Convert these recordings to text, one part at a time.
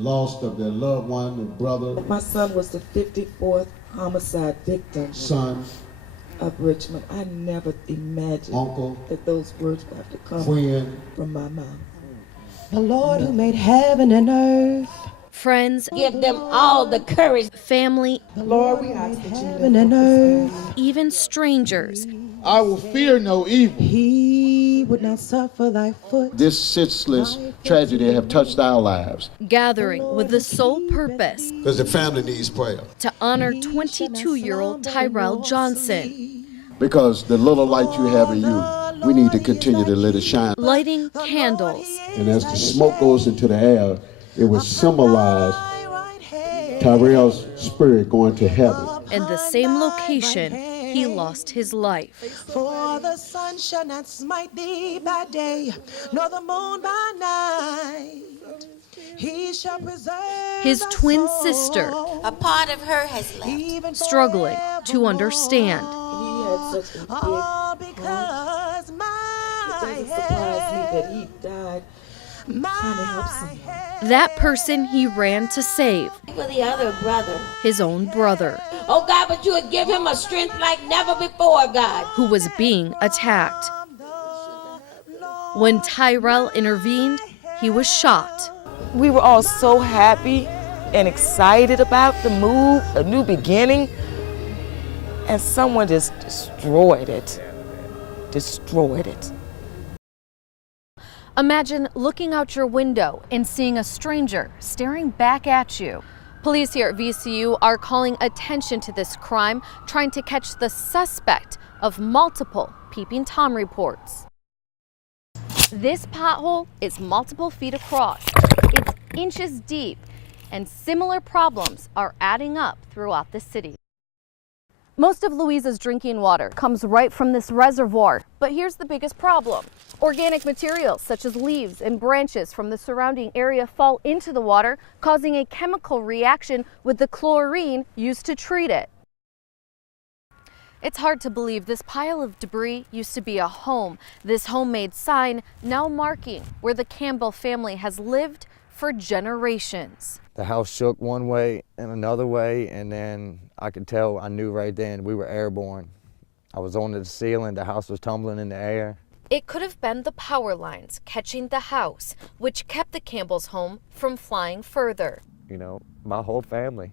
Lost of their loved one and brother. My son was the 54th homicide victim. Son. Of Richmond. I never imagined uncle, that those words would have to come from my mouth. The Lord who made heaven and earth. Friends, give them all the courage. Family, The Lord, we ask that you heaven and earth. Even strangers. I will fear no evil. He would not suffer thy foot. This senseless tragedy have touched our lives. Gathering with the sole purpose. Because the family needs prayer. To honor 22-year-old Tyrell Johnson. Because the little light you have in you, we need to continue to let it shine. Lighting candles. And as the smoke goes into the air, it will symbolize Tyrell's spirit going to heaven. In the same location, he lost his life. For the sun shall not smite thee by day, nor the moon by night. He shall preserve his twin sister, a part of her has left, struggling to understand. He had such a big heart. It doesn't surprise me that he died trying to help someone. That person he ran to save. For the other brother. His own brother. Oh God, but you would give him a strength like never before, God. Who was being attacked. When Tyrell intervened, he was shot. We were all so happy and excited about the move, a new beginning, and someone just destroyed it. Imagine looking out your window and seeing a stranger staring back at you. Police here at VCU are calling attention to this crime, trying to catch the suspect of multiple peeping Tom reports. This pothole is multiple feet across. It's inches deep, and similar problems are adding up throughout the city. Most of Louisa's drinking water comes right from this reservoir, but here's the biggest problem. Organic materials such as leaves and branches from the surrounding area fall into the water, causing a chemical reaction with the chlorine used to treat it. It's hard to believe this pile of debris used to be a home, this homemade sign now marking where the Campbell family has lived for generations. The house shook one way and another way, and then I could tell, I knew right then we were airborne. I was on the ceiling, the house was tumbling in the air. It could have been the power lines catching the house, which kept the Campbell's home from flying further. You know, my whole family,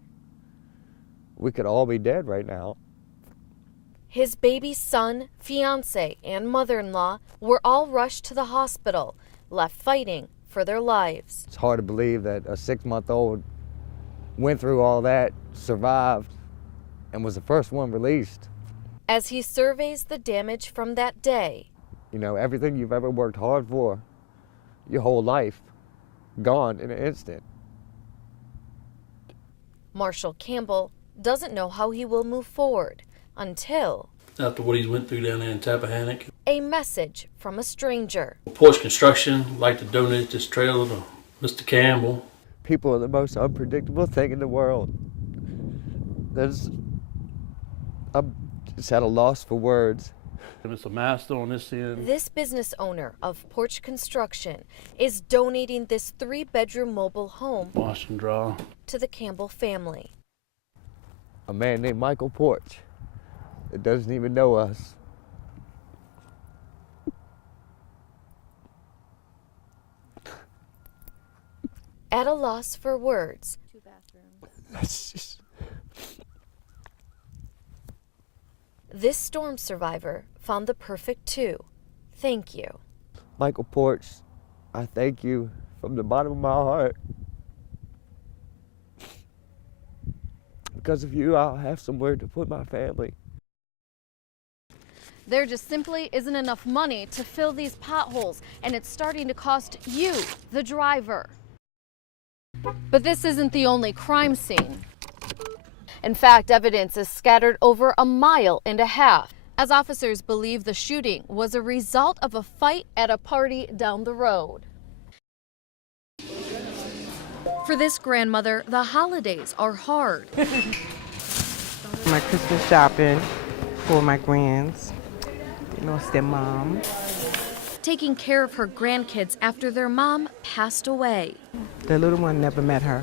we could all be dead right now. His baby son, fiance, and mother-in-law were all rushed to the hospital, left fighting for their lives. It's hard to believe that a 6-month-old went through all that, survived, and was the first one released. As he surveys the damage from that day, you know, everything you've ever worked hard for, your whole life, gone in an instant. Marshall Campbell doesn't know how he will move forward until... after what he's went through down there in Tappahannock. A message from a stranger. Porch Construction would like to donate this trailer to Mr. Campbell. People are the most unpredictable thing in the world. I'm just at a loss for words. It's a master on this end. This business owner of Porch Construction is donating this 3-bedroom mobile home Wash and dry. To the Campbell family. A man named Michael Porch that doesn't even know us. At a loss for words. 2 bathrooms. This storm survivor found the perfect 2. Thank you. Michael Porch, I thank you from the bottom of my heart. Because of you, I'll have somewhere to put my family. There just simply isn't enough money to fill these potholes, and it's starting to cost you, the driver. But this isn't the only crime scene. In fact, evidence is scattered over 1.5 miles, as officers believe the shooting was a result of a fight at a party down the road. For this grandmother, the holidays are hard. My Christmas shopping for my grands. They lost their mom. taking care of her grandkids after their mom passed away. The little one never met her.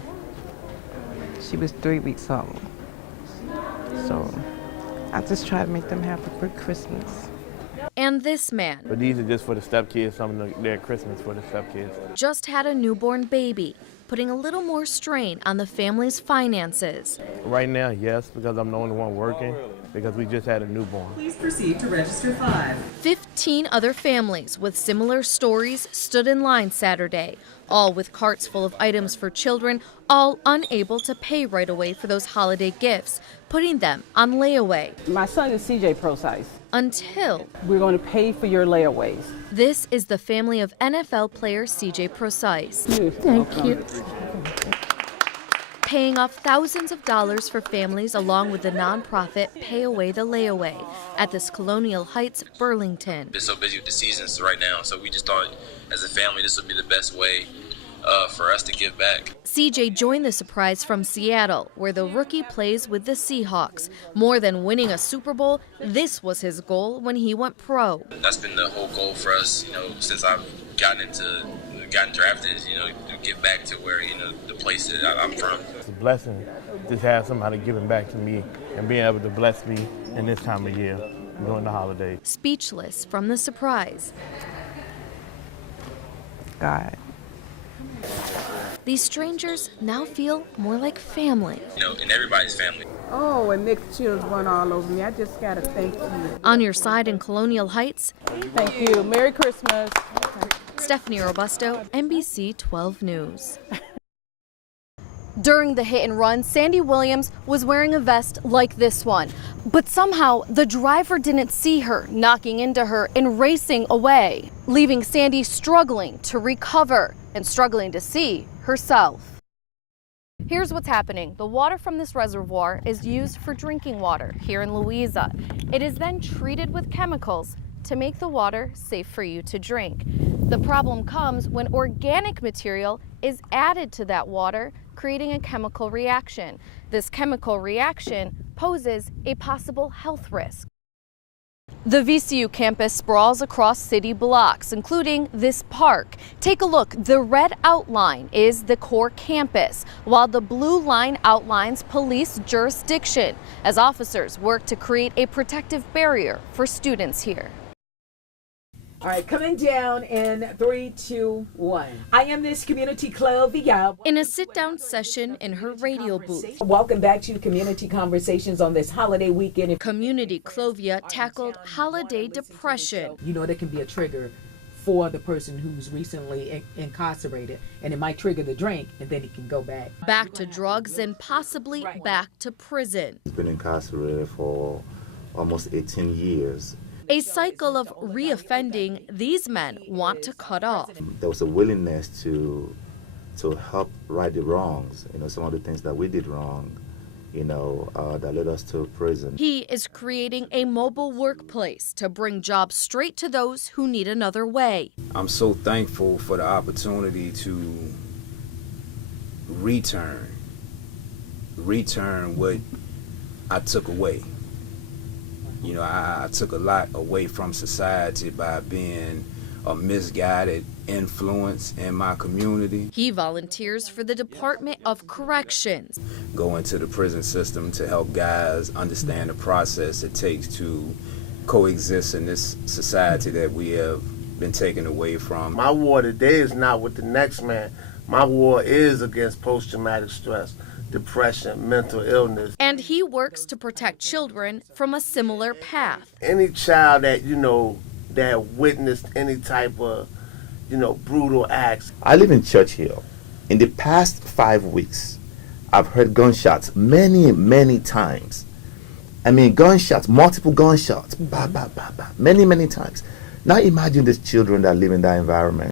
She was 3 weeks old. So I just try to make them have a good Christmas. And this man But these are just for the stepkids, some of their Christmas for the stepkids. just had a newborn baby, putting a little more strain on the family's finances. Right now, yes, because I'm the only one working, because we just had a newborn. Please proceed to register 5. 15 other families with similar stories stood in line Saturday, all with carts full of items for children, all unable to pay right away for those holiday gifts, putting them on layaway. My son is CJ Pro Size. Until We're going to pay for your layaways. this is the family of NFL player CJ Precise, Thank you. paying off thousands of dollars for families along with the nonprofit Pay Away the Layaway at this Colonial Heights, Burlington. Been so busy with the seasons right now, so we just thought as a family this would be the best way for us to give back. CJ joined the surprise from Seattle, where the rookie plays with the Seahawks. More than winning a Super Bowl, this was his goal when he went pro. That's been the whole goal for us, since I've gotten drafted, to get back to where, the place that I'm from. It's a blessing to have somebody giving back to me and being able to bless me in this time of year during the holidays. Speechless from the surprise. God. These strangers now feel more like family. In everybody's family. Oh, and mixed chills run all over me. I just got to thank you. On your side in Colonial Heights, Thank you. Merry Christmas. Stephanie Robusto, NBC 12 News. During the hit and run, Sandy Williams was wearing a vest like this one, but somehow the driver didn't see her, knocking into her and racing away, leaving Sandy struggling to recover and struggling to see herself. Here's what's happening. The water from this reservoir is used for drinking water here in Louisa. It is then treated with chemicals to make the water safe for you to drink. The problem comes when organic material is added to that water, creating a chemical reaction. This chemical reaction poses a possible health risk. The VCU campus sprawls across city blocks, including this park. Take a look. The red outline is the core campus, while the blue line outlines police jurisdiction, as officers work to create a protective barrier for students here. All right, coming down in 3, 2, 1. I am Miss Community Clovia. In a sit-down session in her radio booth, Welcome back to Community Conversations on this holiday weekend. Community Clovia tackled holiday depression. That can be a trigger for the person who's recently incarcerated, and it might trigger the drink, and then he can go back to drugs and possibly back to prison. He's been incarcerated for almost 18 years. A cycle of reoffending these men want to cut off. There was a willingness to help right the wrongs, some of the things that we did wrong, that led us to prison. He is creating a mobile workplace to bring jobs straight to those who need another way. I'm so thankful for the opportunity to return what I took away. I took a lot away from society by being a misguided influence in my community. He volunteers for the Department of Corrections. Go into the prison system to help guys understand the process it takes to coexist in this society that we have been taken away from. My war today is not with the next man. My war is against post-traumatic stress, depression, mental illness. And he works to protect children from a similar path. Any child that, that witnessed any type of, brutal acts. I live in Churchill. In the past 5 weeks, I've heard gunshots many, many times. Gunshots, multiple gunshots, bah, bah, bah, bah, many, many times. Now imagine these children that live in that environment.